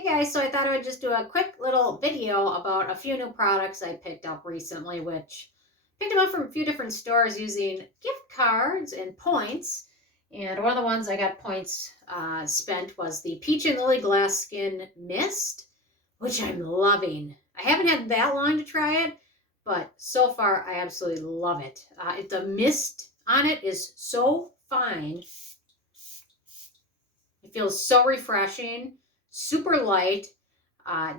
Hey guys, so I thought I would just do a quick little video about a few new products I picked up recently, which picked them up from a few different stores using gift cards and points. And one of the ones I got points spent was the Peach and Lily Glass Skin Mist, which I'm loving. I haven't had that long to try it, but so far I absolutely love it. The mist on it is so fine. It feels so refreshing, super light,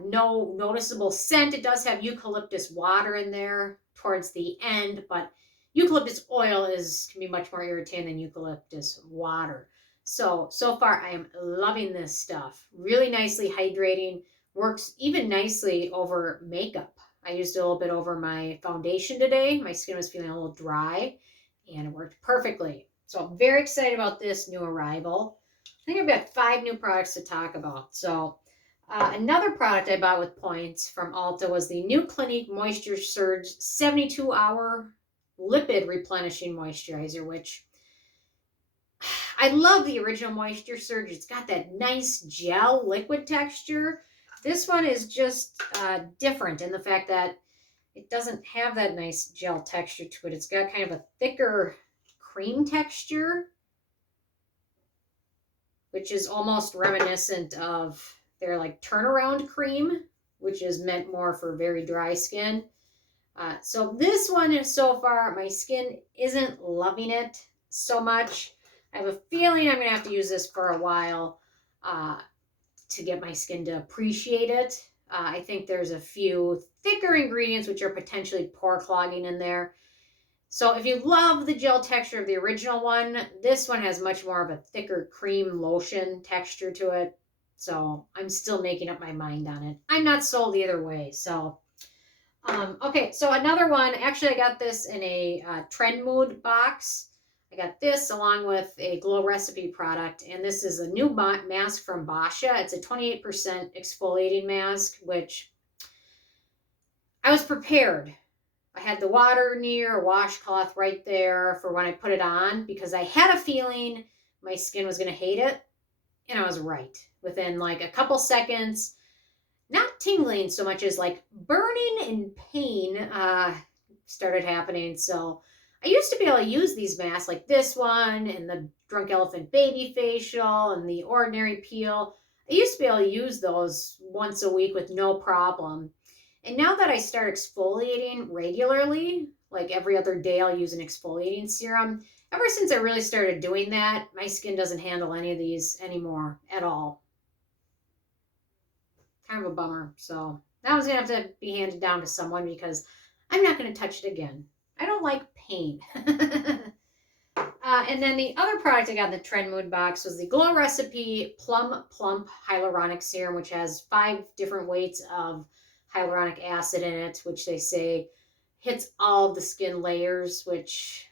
no noticeable scent. It does have eucalyptus water in there towards the end, but eucalyptus oil can be much more irritating than eucalyptus water. So far I am loving this stuff. Really nicely hydrating, works even nicely over makeup. I used it a little bit over my foundation today. My skin was feeling a little dry and it worked perfectly. So I'm very excited about this new arrival. I think I've got 5 new products to talk about. So another product I bought with points from Ulta was the new Clinique Moisture Surge 72-hour lipid replenishing moisturizer, which I love the original Moisture Surge. It's got that nice gel liquid texture. This one is just different in the fact that it doesn't have that nice gel texture to it. It's got kind of a thicker cream texture, which is almost reminiscent of their like turnaround cream, which is meant more for very dry skin. So this one is so far, my skin isn't loving it so much. I have a feeling I'm gonna have to use this for a while to get my skin to appreciate it. I think there's a few thicker ingredients which are potentially pore clogging in there. So if you love the gel texture of the original one, this one has much more of a thicker cream lotion texture to it. So I'm still making up my mind on it. I'm not sold either way. So, okay. So another one, actually I got this in a Trend Mood box. I got this along with a Glow Recipe product. And this is a new mask from Boscia. It's a 28% exfoliating mask, which I was prepared. I had the water near, a washcloth right there for when I put it on because I had a feeling my skin was going to hate it. And I was right. Within like a couple seconds, not tingling so much as like burning and pain started happening. So I used to be able to use these masks like this one and the Drunk Elephant Baby Facial and the Ordinary Peel. I used to be able to use those once a week with no problem. And now that I start exfoliating regularly, like every other day I'll use an exfoliating serum. Ever since I really started doing that, my skin doesn't handle any of these anymore at all. Kind of a bummer. So that one's going to have to be handed down to someone because I'm not going to touch it again. I don't like pain. And then the other product I got in the Trend Mood box was the Glow Recipe Plump Hyaluronic Serum, which has 5 different weights of hyaluronic acid in it, which they say hits all of the skin layers, which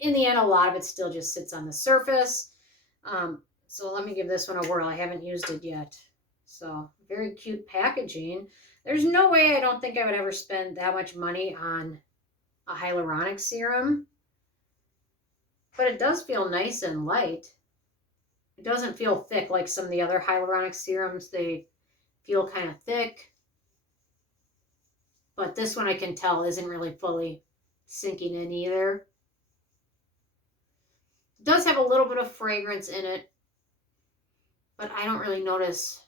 in the end, a lot of it still just sits on the surface. So let me give this one a whirl. I haven't used it yet. So very cute packaging. There's no way I don't think I would ever spend that much money on a hyaluronic serum. But it does feel nice and light. It doesn't feel thick like some of the other hyaluronic serums. They feel kind of thick. But this one I can tell isn't really fully sinking in either. It does have a little bit of fragrance in it, but I don't really notice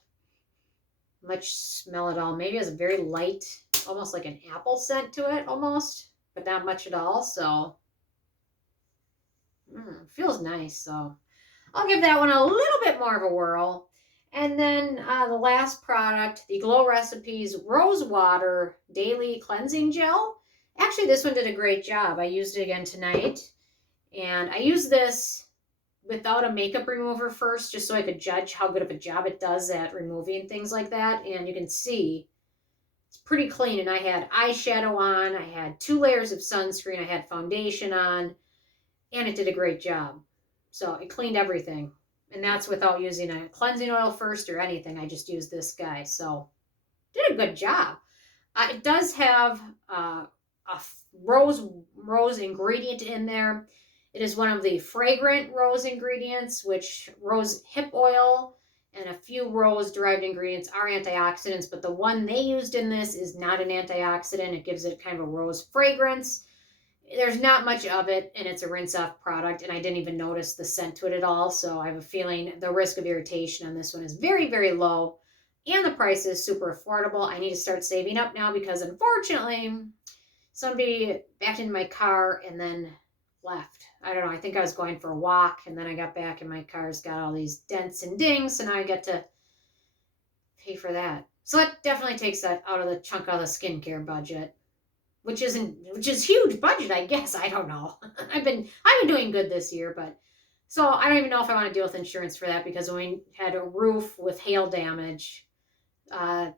much smell at all. Maybe it has a very light, almost like an apple scent to it almost, but not much at all. So feels nice. So I'll give that one a little bit more of a whirl. And then the last product, the Glow Recipes Rose Water Daily Cleansing Gel. Actually, this one did a great job. I used it again tonight. And I used this without a makeup remover first, just so I could judge how good of a job it does at removing things like that. And you can see it's pretty clean. And I had eyeshadow on. I had 2 layers of sunscreen. I had foundation on. And it did a great job. So it cleaned everything. And that's without using a cleansing oil first or anything. I just used this guy. So did a good job. It does have a rose ingredient in there. It is one of the fragrant rose ingredients, which rose hip oil and a few rose-derived ingredients are antioxidants, but the one they used in this is not an antioxidant. It gives it kind of a rose fragrance. There's not much of it, and it's a rinse-off product, and I didn't even notice the scent to it at all, so I have a feeling the risk of irritation on this one is very, very low, and the price is super affordable. I need to start saving up now because, unfortunately, somebody backed into my car and then left. I don't know. I think I was going for a walk, and then I got back, and my car's got all these dents and dings, so now I get to pay for that. So that definitely takes that out of the chunk of the skincare budget, which is huge budget, I guess. I don't know. I've been doing good this year, but so I don't even know if I want to deal with insurance for that, because when we had a roof with hail damage, the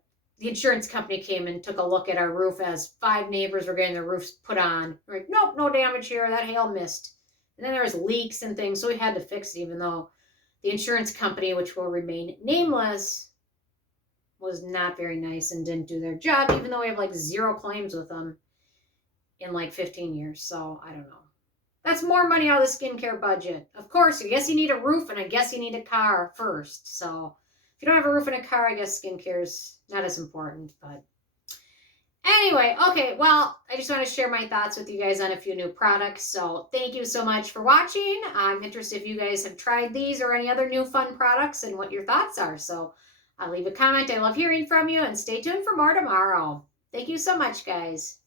insurance company came and took a look at our roof as 5 neighbors were getting their roofs put on. We're like, nope, no damage here. That hail missed. And then there was leaks and things, so we had to fix it, even though the insurance company, which will remain nameless, was not very nice and didn't do their job, even though we have like 0 claims with them in like 15 years. So I don't know. That's more money out of the skincare budget. Of course, I guess you need a roof, and I guess you need a car first. So if you don't have a roof and a car, I guess skincare's not as important. But anyway, okay, well, I just want to share my thoughts with you guys on a few new products. So thank you so much for watching. I'm interested if you guys have tried these or any other new fun products and what your thoughts are. So leave a comment. I love hearing from you, and stay tuned for more tomorrow. Thank you so much, guys.